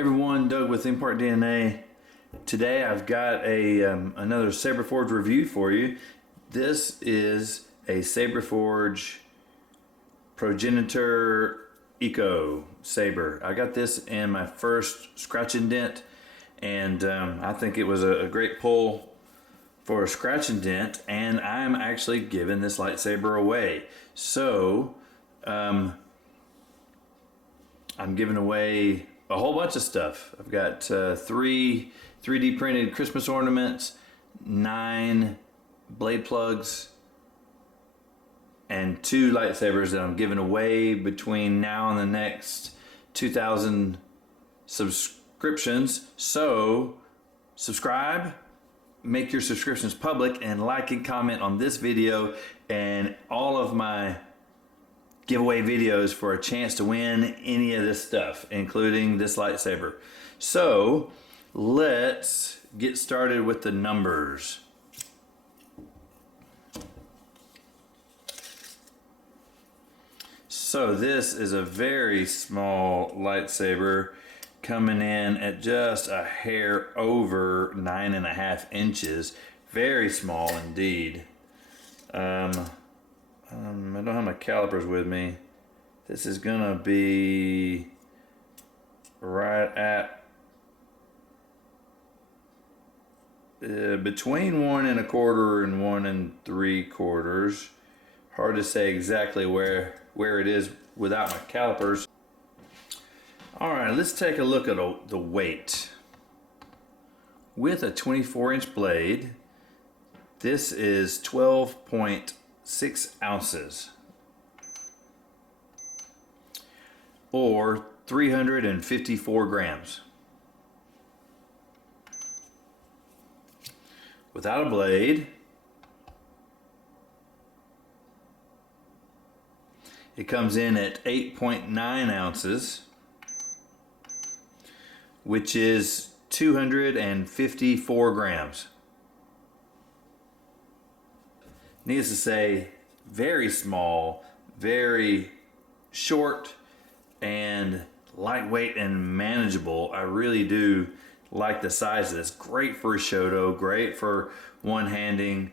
Hey everyone, Doug with Impart DNA. Today I've got another Saberforge review for you. This is a Saberforge Progenitor Eco Saber. I got this in my first scratch and dent, and I think it was a great pull for a scratch and dent, and I'm actually giving this lightsaber away. So I'm giving away a whole bunch of stuff. I've got 3 3D printed Christmas ornaments, 9 blade plugs, and 2 lightsabers that I'm giving away between now and the next 2,000 subscriptions. So subscribe, make your subscriptions public, and like and comment on this video and all of my giveaway videos for a chance to win any of this stuff, including this lightsaber. So let's get started with the numbers. So this is a very small lightsaber, coming in at just a hair over 9.5 inches. Very small indeed. I don't have my calipers with me. This is gonna be right at between 1 1/4 and 1 3/4. Hard to say exactly where it is without my calipers. All right, let's take a look at the weight. With a 24-inch blade, this is 12.6 ounces, or 354 grams. Without a blade, it comes in at 8.9 ounces, which is 254 grams. Needless to say, very small, very short, and lightweight and manageable. I really do like the size of this. Great for a shoto, great for one-handing,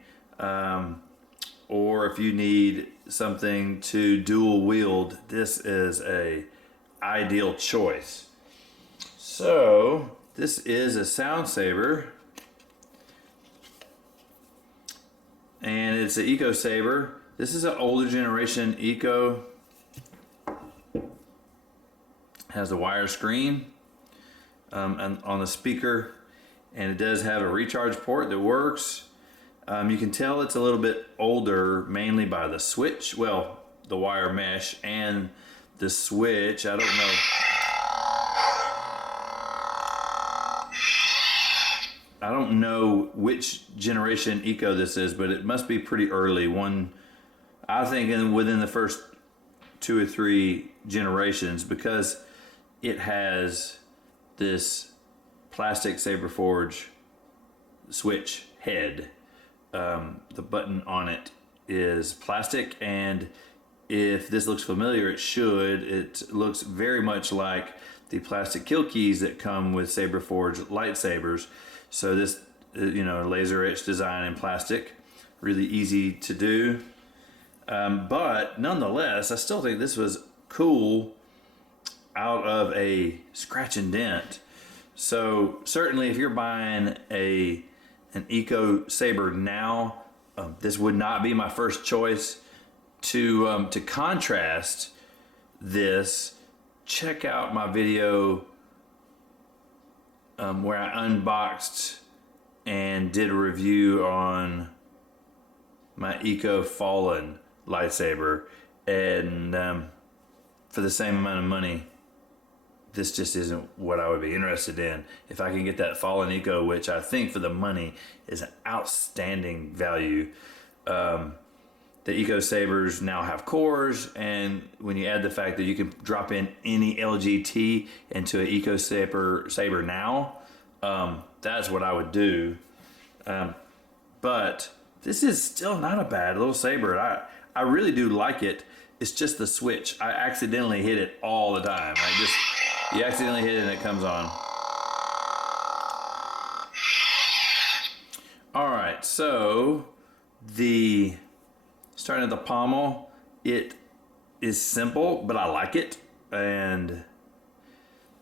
or if you need something to dual wield, this is a ideal choice. So this is a sound saber, and it's an Eco Saber. This is an older generation Eco. Has a wire screen and on the speaker, and it does have a recharge port that works. You can tell it's a little bit older mainly by the switch, well, the wire mesh and the switch. I don't know. I don't know which generation Eco this is, but it must be pretty early. I think within the first 2 or 3 generations, because it has this plastic Saberforge switch head. The button on it is plastic, and if this looks familiar, it should. It looks very much like the plastic kill keys that come with Saberforge lightsabers. So this, laser etched design in plastic, really easy to do. But nonetheless, I still think this was cool out of a scratch and dent. So certainly if you're buying an Eco Saber now, this would not be my first choice. To contrast this, check out my video where I unboxed and did a review on my Eco Fallen lightsaber, and for the same amount of money, this just isn't what I would be interested in. If I can get that Fallen Eco, which I think for the money is an outstanding value. The Eco Sabers now have cores, and when you add the fact that you can drop in any LGT into an Eco Saber now, that's what I would do. But this is still not a bad little saber. I really do like it. It's just the switch. I accidentally hit it all the time. You accidentally hit it and it comes on. All right, so starting at the pommel, it is simple, but I like it. And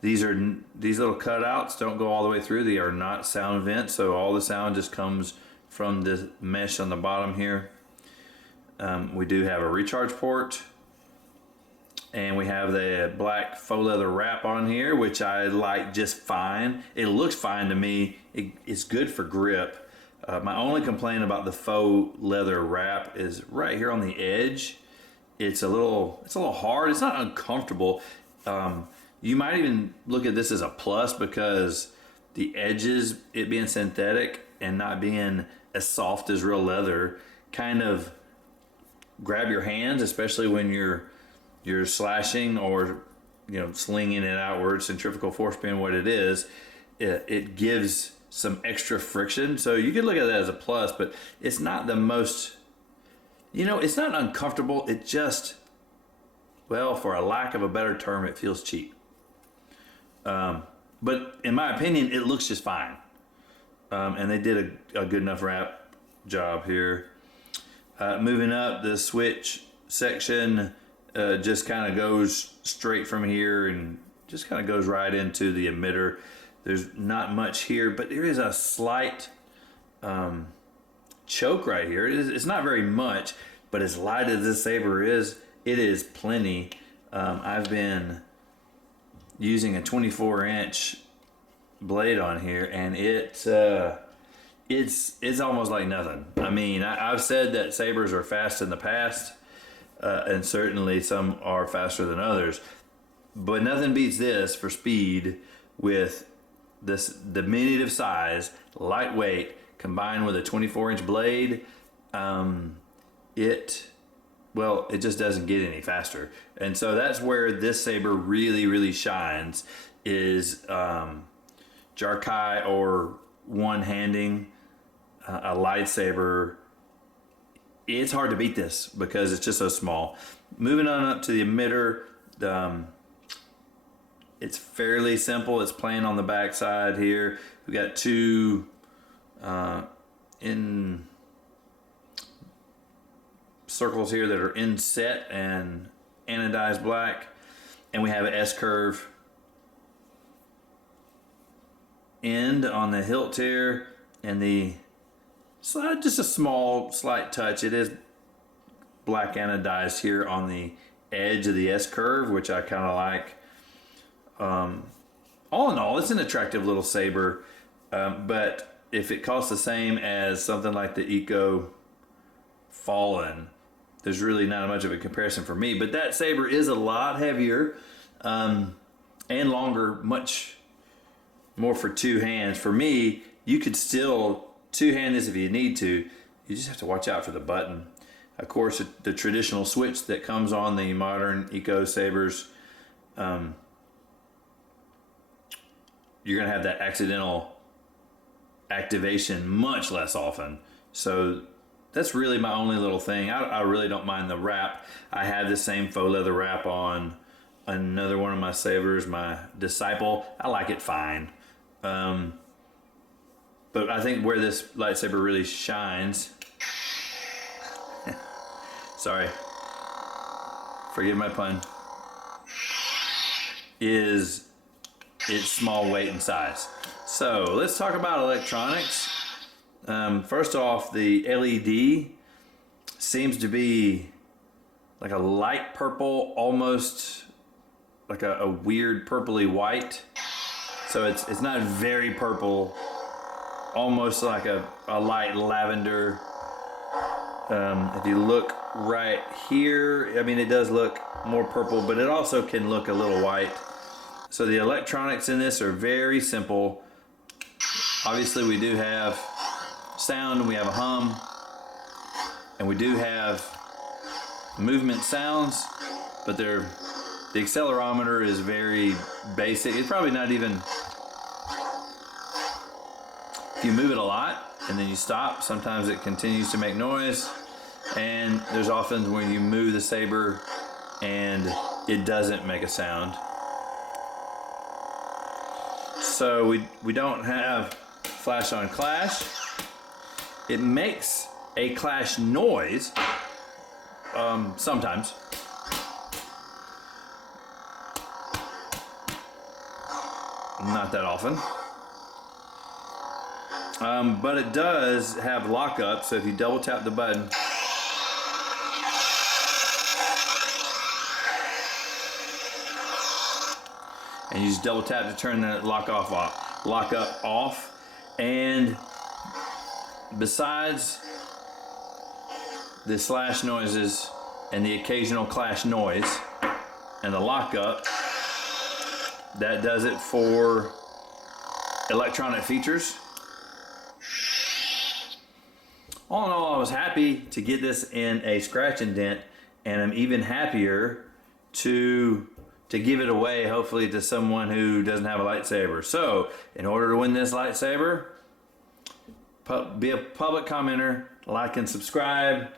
these little cutouts don't go all the way through. They are not sound vents, so all the sound just comes from the mesh on the bottom here. We do have a recharge port, and we have the black faux leather wrap on here, which I like just fine. It looks fine to me. It's good for grip. My only complaint about the faux leather wrap is right here on the edge. It's a little hard. It's not uncomfortable. You might even look at this as a plus because the edges, it being synthetic and not being as soft as real leather, kind of grab your hands, especially when you're slashing or slinging it outward. Centrifugal force being what it is, it gives some extra friction. So you could look at that as a plus, but it's not the most, it's not uncomfortable. It just, well, for a lack of a better term, it feels cheap. But in my opinion, it looks just fine. And they did a good enough wrap job here. Moving up, the switch section just kind of goes straight from here and just kind of goes right into the emitter. There's not much here, but there is a slight choke right here. It's not very much, but as light as this saber is, it is plenty. I've been using a 24-inch blade on here, and it's almost like nothing. I mean, I've said that sabers are fast in the past, and certainly some are faster than others, but nothing beats this for speed with this diminutive size, lightweight, combined with a 24-inch blade. It just doesn't get any faster. And so that's where this saber really, really shines, is Jarkai or one-handing a lightsaber. It's hard to beat this because it's just so small. Moving on up to the emitter, it's fairly simple. It's plain on the back side here. We got two in circles here that are inset and anodized black, and we have an S-curve end on the hilt here, and just a small slight touch. It is black anodized here on the edge of the S-curve, which I kind of like. All in all, it's an attractive little saber, but if it costs the same as something like the Eco Fallen, there's really not much of a comparison for me. But that saber is a lot heavier and longer, much more for two hands. For me, you could still two-hand this if you need to. You just have to watch out for the button. Of course, the traditional switch that comes on the modern Eco sabers, you're going to have that accidental activation much less often. So that's really my only little thing. I really don't mind the wrap. I have the same faux leather wrap on another one of my sabers, my Disciple. I like it fine. But I think where this lightsaber really shines, sorry, forgive my pun, is its small weight and size. So let's talk about electronics. First off, the LED seems to be like a light purple, almost like a weird purpley white. So it's not very purple, almost like a light lavender. If you look right here, I mean, it does look more purple, but it also can look a little white. So the electronics in this are very simple. Obviously, we do have sound, and we have a hum, and we do have movement sounds, but the accelerometer is very basic. It's probably not even, if you move it a lot and then you stop, sometimes it continues to make noise, and there's often when you move the saber and it doesn't make a sound. So we don't have flash on clash. It makes a clash noise sometimes. Not that often. But it does have lockup, so if you double tap the button, and you just double tap to turn the lockup off. And besides the slash noises and the occasional clash noise and the lockup, that does it for electronic features. All in all, I was happy to get this in a scratch and dent, and I'm even happier to give it away, hopefully, to someone who doesn't have a lightsaber. So, in order to win this lightsaber, be a public commenter, like and subscribe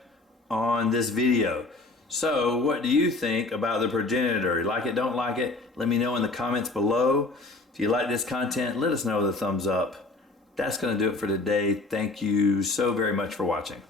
on this video. So, what do you think about the Progenitor? Like it, don't like it? Let me know in the comments below. If you like this content, let us know with a thumbs up. That's going to do it for today. Thank you so very much for watching.